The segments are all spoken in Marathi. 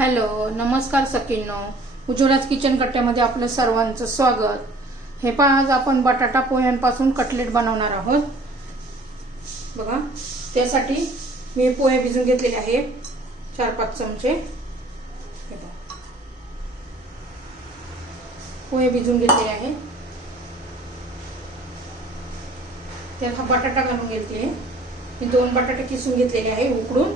हॅलो नमस्कार सकिनो. उज्ज्वलाच किचन कट्ट्यामध्ये आपलं सर्वांचं स्वागत. हे पहा आज आपण बटाटा पोह्यांपासून कटलेट बनवणार आहोत. बघा त्यासाठी मी पोहे भिजून घेतलेले आहे. चार पाच चमचे. हे पोहे. भिजून घेतलेले आहे. त्यात हा बटाटा घालून घेतले मी दोन बटाटे किसून घेतलेले आहे उकडून.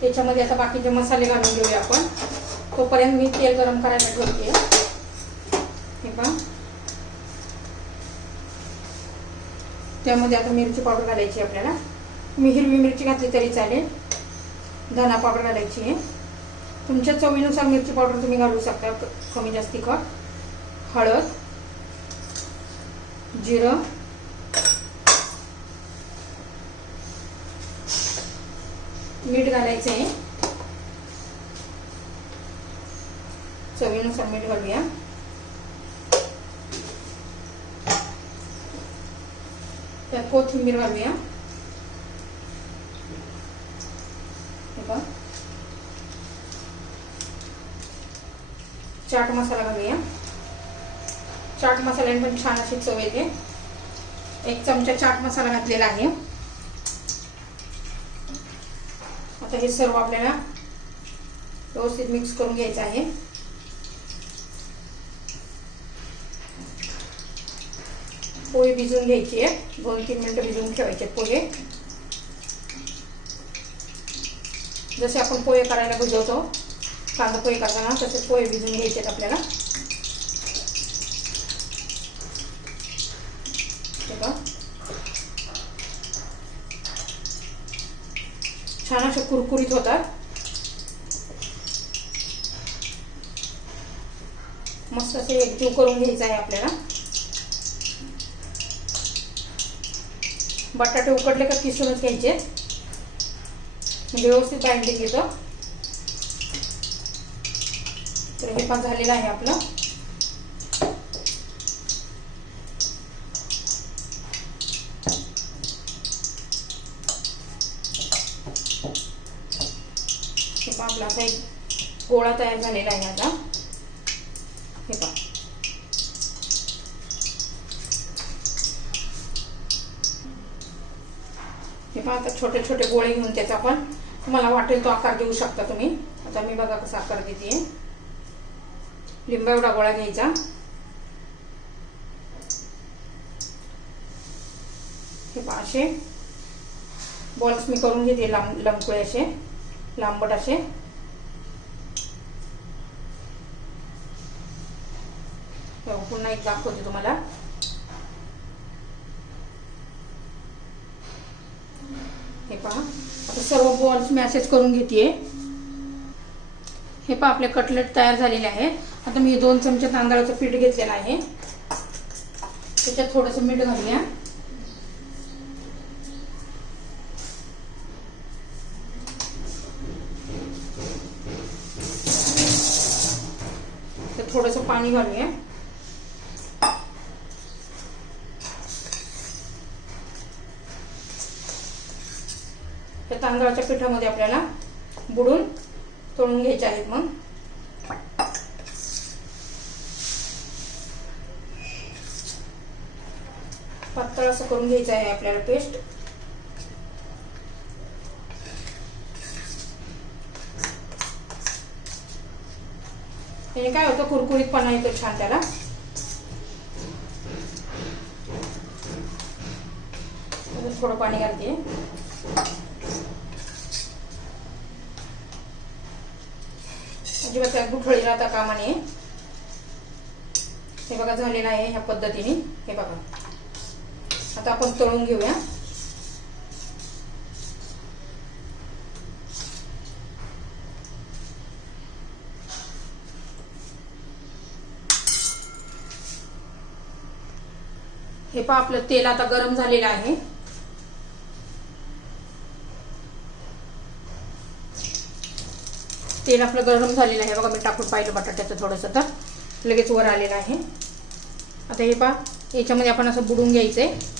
त्याच्यामध्ये आता बाकीचे मसाले घालून घेऊया आपण. तोपर्यंत मी तेल गरम करायला ठेवते. हे पहा. त्यामध्ये आता मिरची पावडर घालायची आपल्याला. मी हिरवी मिरची घातली तरी चालेल. धना पावडर घालायची आहे. तुमच्या चवीनुसार मिरची पावडर तुम्ही घालू शकता. क- कमी जास्त तिखट हळद जिरं मीठ घालायचं आहे. चवीनुसार मीठ घालूया. त्यात कोथिंबीर घालूया. चाट मसाला घालूया. चाट मसाल्याने पण छान अशी चव येते. एक चमचा चाट मसाला घातलेला आहे. आता हे सर्व आपल्याला व्यवस्थित मिक्स करून घ्यायचं आहे. पोहे भिजून घ्यायची आहे. दोन तीन मिनटं भिजवून ठेवायचे पोहे जसे आपण पोहे करायला भिजवतो कांदा पोहे करताना तसे पोहे भिजून घ्यायचे आहेत आपल्याला हे बघा. छान अशा कुरकुरीत होतात. मस्त असे एकजीव करून घ्यायचं आहे आपल्याला. बटाटे उकडले का किसूनच घ्यायचे. म्हणजे व्यवस्थित बाइंडिंग येतं. तर हे पण झालेलं आहे आपलं. हे पहा आपला असा एक गोळा तयार झालेला आहे आता हे पहा. हे पहा आता छोटे छोटे गोळे घेऊन त्याचा पण तुम्हाला वाटेल तो आकार देऊ शकता तुम्ही. आता मी बघा कसा आकार देते लिंबा एवढा गोळा घ्यायचा. हे पहा असे. बॉल्स मी करून घेते लांब लंबकुळे असे. लांबट असे. पुन्हा एक दाखवते तुम्हाला. हे पहा आता सर्व बॉल्स मॅसेज करून घेते हे पहा आपले कटलेट तयार झालेले आहे. आता मी दोन चमचे तांदळाचं पीठ घेतलेलं आहे. त्याच्यात थोडंसं मीठ घालूया. तर थोडंसं पाणी घालूया. त्या तांदळाच्या पिठामध्ये आपल्याला बुडून तळून घ्यायचे आहेत मग. पातळ असं करून घ्यायचं आहे आपल्याला पेस्ट. त्याने काय होतं कुरकुरीतपणा येतो छान त्याला. थोडं पाणी घालते. अजिबात त्यात गुठळी राहता कामा नये. हे बघा झालेलं आहे ह्या पद्धतीने. हे बघा. आता आपण तळून घेऊया. हे पहा आपलं तेल आता गरम झालेलं आहे. तेल आपलं गरम झालेलं आहे. बघा मी टाकून पाहिलं बटाट्याचं थोडंसं तर. लगेच वर आलेलं आहे. आता हे पहा याच्यामध्ये आपण असं बुडून घ्यायचं आहे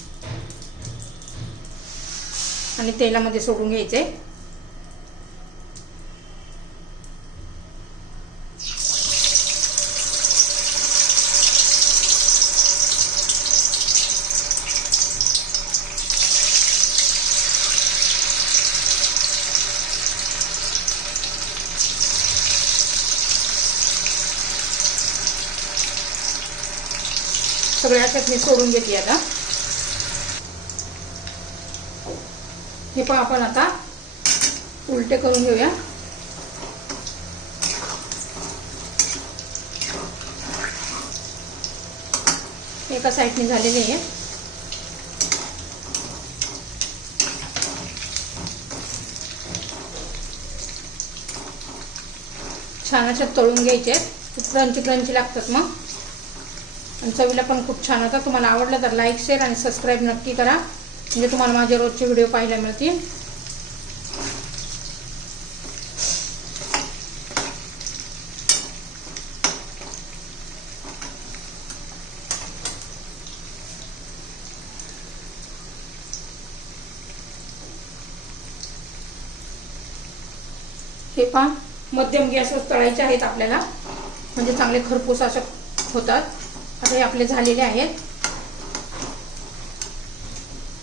आणि तेलामध्ये सोडून घ्यायचं आहे सगळ्या चटणी सोडून घेते आता. हे पण आपण आता उलटे करून घेऊया. एका साईडने झालेले आहे. छान अशा तळून घ्यायचे क्रंची क्रंची लागतात मग. आणि चवीला पण खूप छान. होता तुम्हाला आवडलं तर लाईक शेअर आणि सबस्क्राईब नक्की करा. म्हणजे तुम्हाला माझे रोजचे व्हिडिओ पाहायला मिळतील. हे पहा मध्यम गॅसवर तळायचे आहेत आपल्याला. म्हणजे चांगले खरपूस अशा होतात. हे आपले झालेले आहेत.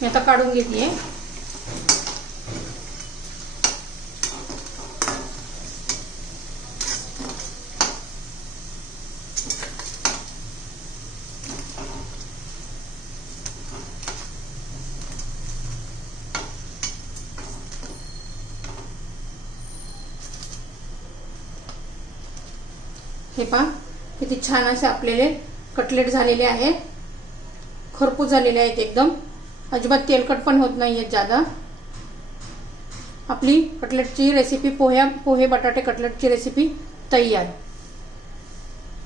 मी आता काढून घेतली हे पहा किती छान असे आपले कटलेट झालेले आहेत खरपूस झालेले आहेत एकदम. अजिबात तेलकट पण होत नाही आहेत जादा. आपली कटलेटची रेसिपी पोह्या पोहे बटाटे कटलेटची रेसिपी तयार.